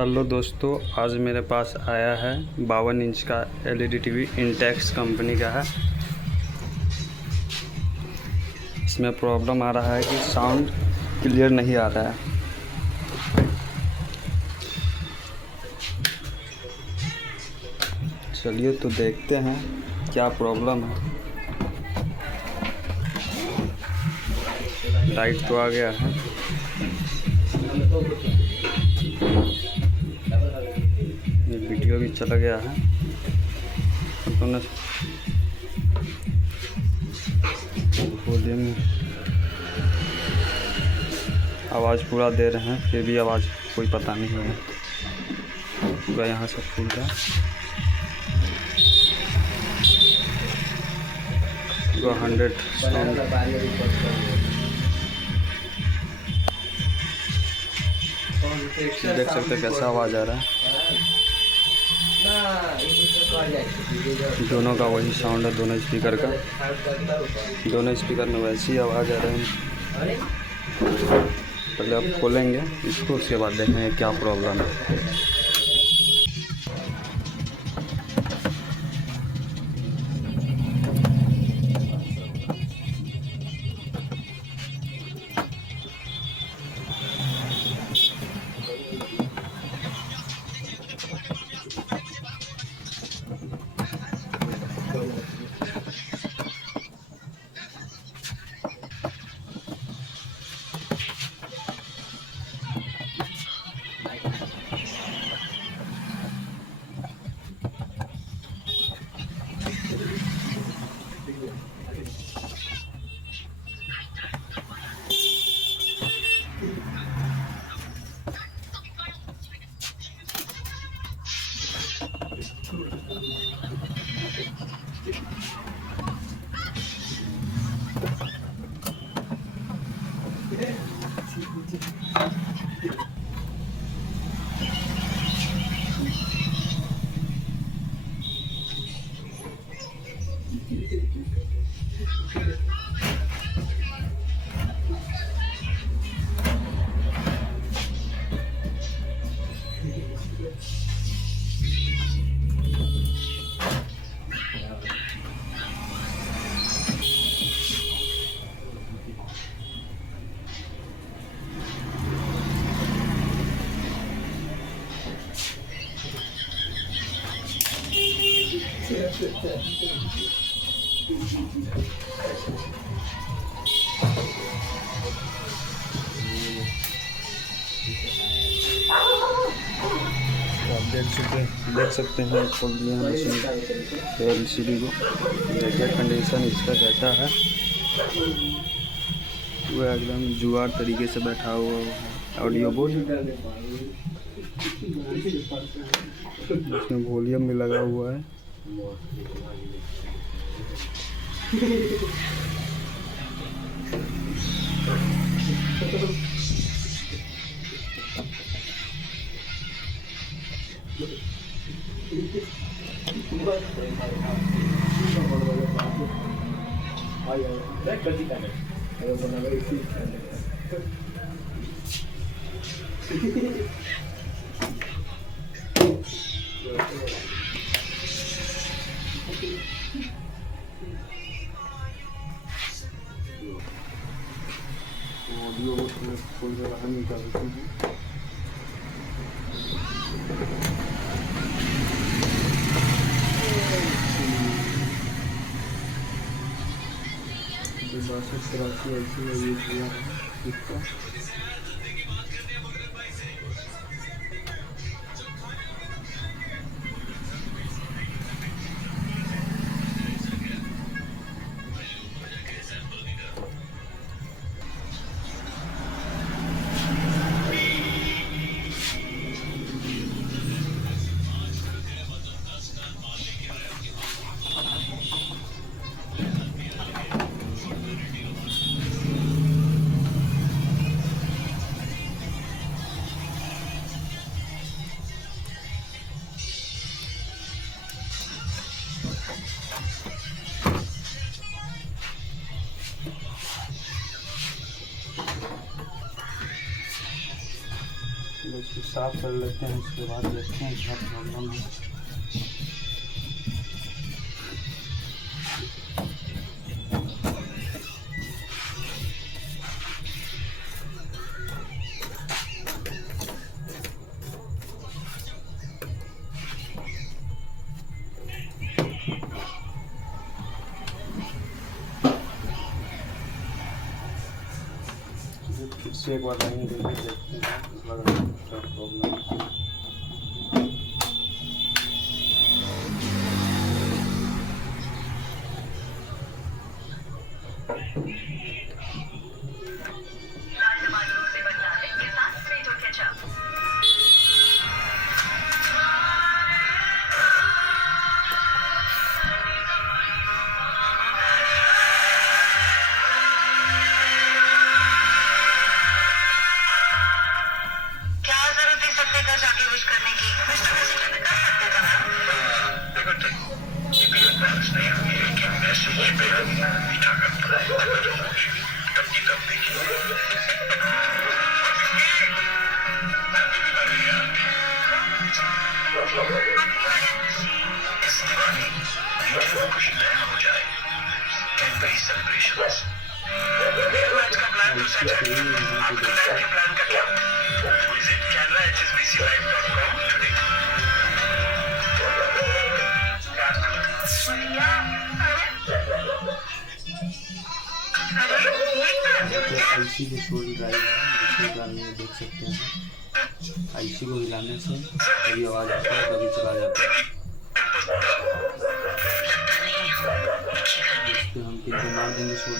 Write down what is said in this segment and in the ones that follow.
Hello दोस्तों, आज मेरे पास आया है 52 इंच का एलईडी टीवी इंटेक्स कंपनी का है। इसमें प्रॉब्लम आ रहा है कि साउंड क्लियर नहीं आ रहा है। चलिए तो देखते हैं क्या प्रॉब्लम है। लाइट तो आ गया है, ये वीडियो भी चला गया है। वॉल्यूम आवाज़ पूरा दे रहे हैं, फिर भी आवाज़ कोई पता नहीं है। पूरा यहाँ से फुल है, पूरा 100 साउंड। देख सकते हैं कैसा आवाज़ आ रहा है। दोनों का वही साउंड है, दोनों स्पीकर का। दोनों स्पीकर में वैसी आवाज़ आ रही है। पहले आप खोलेंगे इसको, उसके बाद देखेंगे क्या प्रॉब्लम है। देख सकते हैं खोल दिया मशीन एलसीडी को। देखिए कंडीशन इसका कैसा है, वो एकदम जुगाड़ तरीके से बैठा हुआ है। ऑडियो बोर्ड, इसमें वॉल्यूम भी लगा हुआ है। ऑडियो खोल के बाहर निकालते हैं। ऐसी यूज किया है इसका। साफ कर लेते हैं, उसके बाद देखते हैं क्या प्रॉब्लम है। फिर से एक बार लाइन देखते हैं क्या प्रॉब्लम है। आईसी की छोटी ड्राइव है, जिसके कारण में देख सकते हैं आईसी को हिलाने से कभी आवाज़ आता है, कभी चला जाता है। इस पर हम पिन को मार देंगे छोड़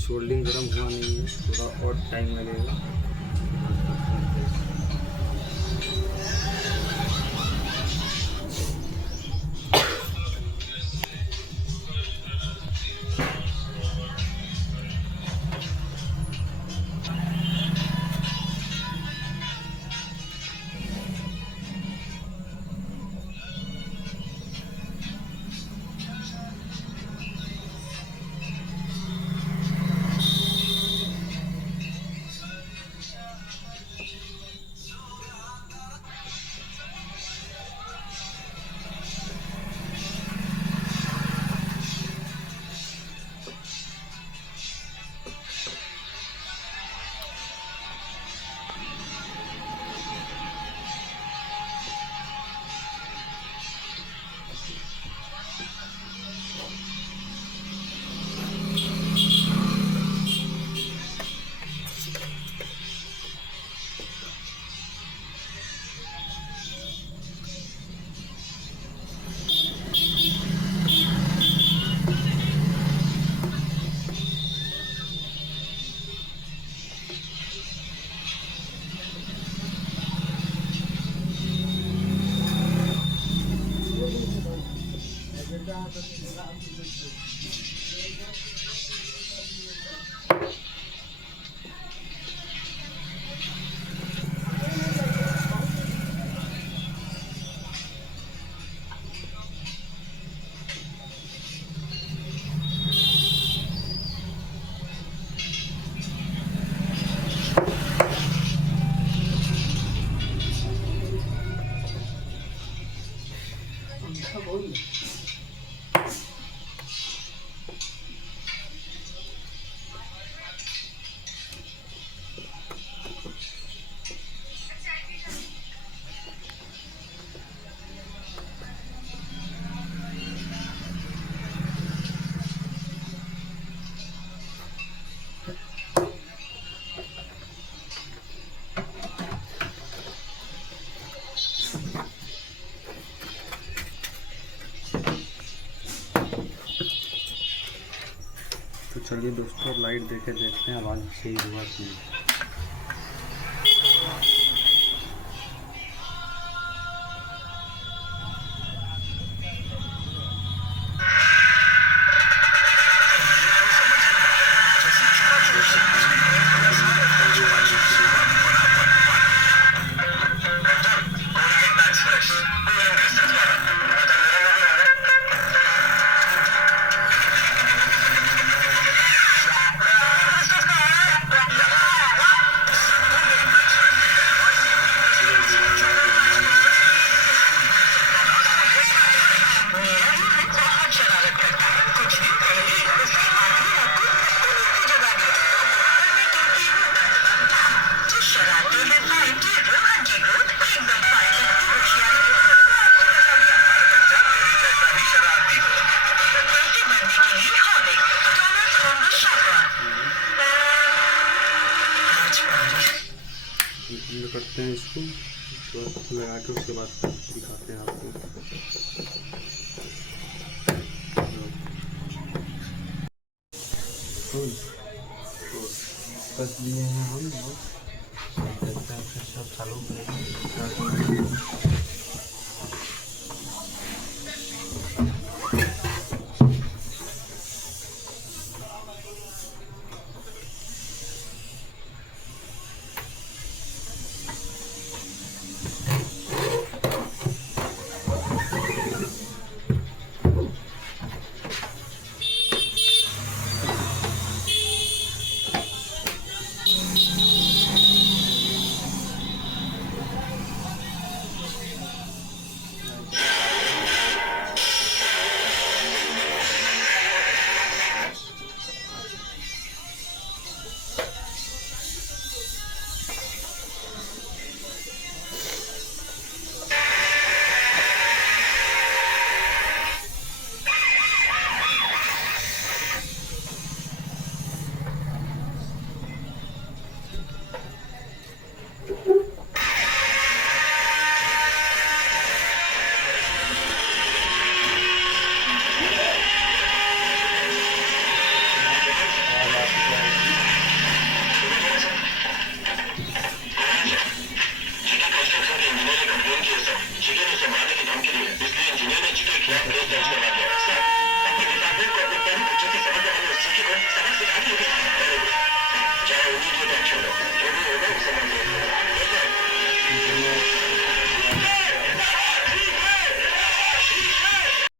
सोल्डिंग गर्म हुआ नहीं है, थोड़ा और टाइम लगेगा। चलिए दोस्तों लाइट देके देखते हैं आवाज़ सही हुआ कि नहीं। बंद करते हैं इसको, तो लगा के उसके बाद दिखाते हैं आपको। तो कस लिए हैं हम, सब चालू करेंगे।